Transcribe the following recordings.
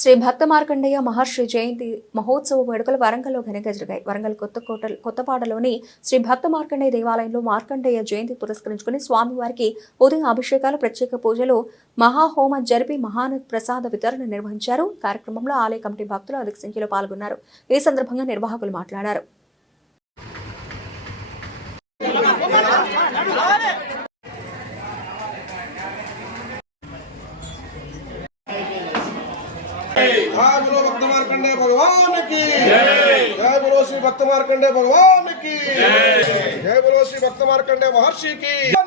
శ్రీ భక్త మార్కండేయ మహర్షి జయంతి మహోత్సవ వేడుకలు వరంగల్లో ఘనంగా జరిగాయి. వరంగల్ కొత్తపాడలోని శ్రీ భక్త మార్కండేయ దేవాలయంలో మార్కండేయ జయంతి పురస్కరించుకుని స్వామివారికి ఉదయం అభిషేకాలు, ప్రత్యేక పూజలు, మహాహోమం జరిపి మహాన ప్రసాద వితరణ నిర్వహించారు. కార్యక్రమంలో ఆలయ కమిటీ భక్తులు అధిక సంఖ్యలో పాల్గొన్నారు. ఈ సందర్భంగా నిర్వాహకులు మాట్లాడారు. जय बोलो भक्त मार्कंडेय भगवान की जय बोलो श्री भक्त मार्कंडेय भगवान की जय बोलो श्री भक्त मार्कंडेय महर्षि की जय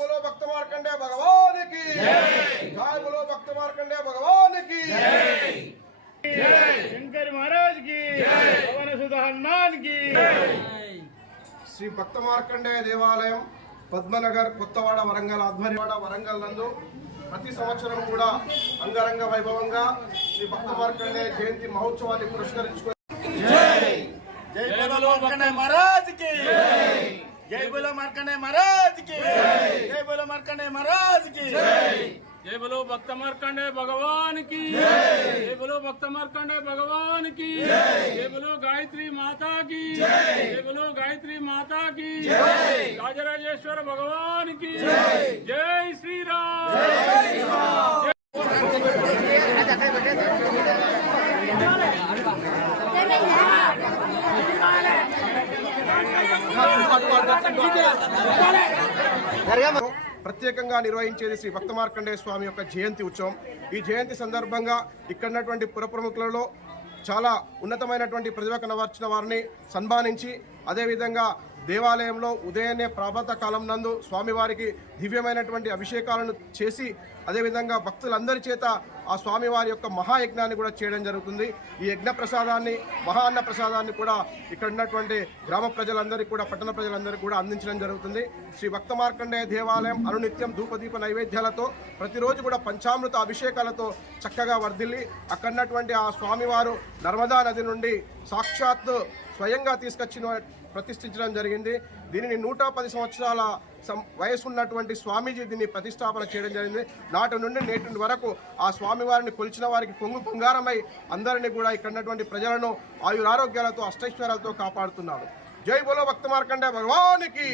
बोलो भक्त मार्कंडेय भगवान की जय बोलो भक्त मार्कंडेय भगवान की शंकर महाराज की पवन सुत हनुमान की श्री भक्त मार्कंडेय देवालय पद्मनगर కొత్తవాడ వరంగల్ ఆధ్వర్యంలో వరంగల్ నందు ప్రతి సంవత్సరం కూడా అంగరంగ వైభవంగా శ్రీ భక్త మార్కండేయ జయంతి మహోత్సవాన్ని పురస్కరించుకొని जय बोलो मार्कंडेय महाराज की जय बोलो मार्कंडेय महाराज की जय बोलो मार्कंडेय महाराज की जय बोलो भक्त मार्कंडेय भगवान की जय बोलो भक्त मार्कंडेय भगवान की जय बोलो गायत्री माता की जय बोलो गायत्री माता की राजराजेश्वर भगवान की जय श्री राम। ప్రత్యేకంగా నిర్వహించేది శ్రీ భక్త మార్కండేయ స్వామి యొక్క జయంతి ఉత్సవం. ఈ జయంతి సందర్భంగా ఇక్కడున్నటువంటి పుర ప్రముఖులలో చాలా ఉన్నతమైనటువంటి ప్రతిభ కనబర్చిన వారిని సన్మానించి, అదేవిధంగా దేవాలయంలో ఉదయాన్నే ప్రాభాత కాలం నందు స్వామివారికి దివ్యమైనటువంటి అభిషేకాలను చేసి, అదేవిధంగా భక్తులందరి చేత ఆ స్వామివారి యొక్క మహాయజ్ఞాన్ని కూడా చేయడం జరుగుతుంది. ఈ యజ్ఞ ప్రసాదాన్ని, మహా అన్న ప్రసాదాన్ని కూడా ఇక్కడ ఉన్నటువంటి గ్రామ ప్రజలందరికీ కూడా, పట్టణ ప్రజలందరికీ కూడా అందించడం జరుగుతుంది. శ్రీ భక్త మార్కండేయ దేవాలయం అనునిత్యం ధూపదీప నైవేద్యాలతో, ప్రతిరోజు కూడా పంచామృత అభిషేకాలతో చక్కగా వర్ధిల్లి, అక్కడున్నటువంటి ఆ స్వామివారు నర్మదా నది నుండి సాక్షాత్తు స్వయంగా తీసుకొచ్చిన ప్రతిష్ఠించడం జరిగింది. దీనిని 110 సంవత్సరాల వయసు ఉన్నటువంటి స్వామీజీ దీన్ని ప్రతిష్టాపన చేయడం జరిగింది. నాటి నుండి నేటి వరకు ఆ స్వామివారిని కొలిచిన వారికి పొంగు బంగారమై అందరినీ కూడా ఇక్కడ ఉన్నటువంటి ప్రజలను ఆయురారోగ్యాలతో, అష్టైశ్వర్యాలతో కాపాడుతున్నాడు. జై బోలో భక్త మార్కండేయ భగవానికి.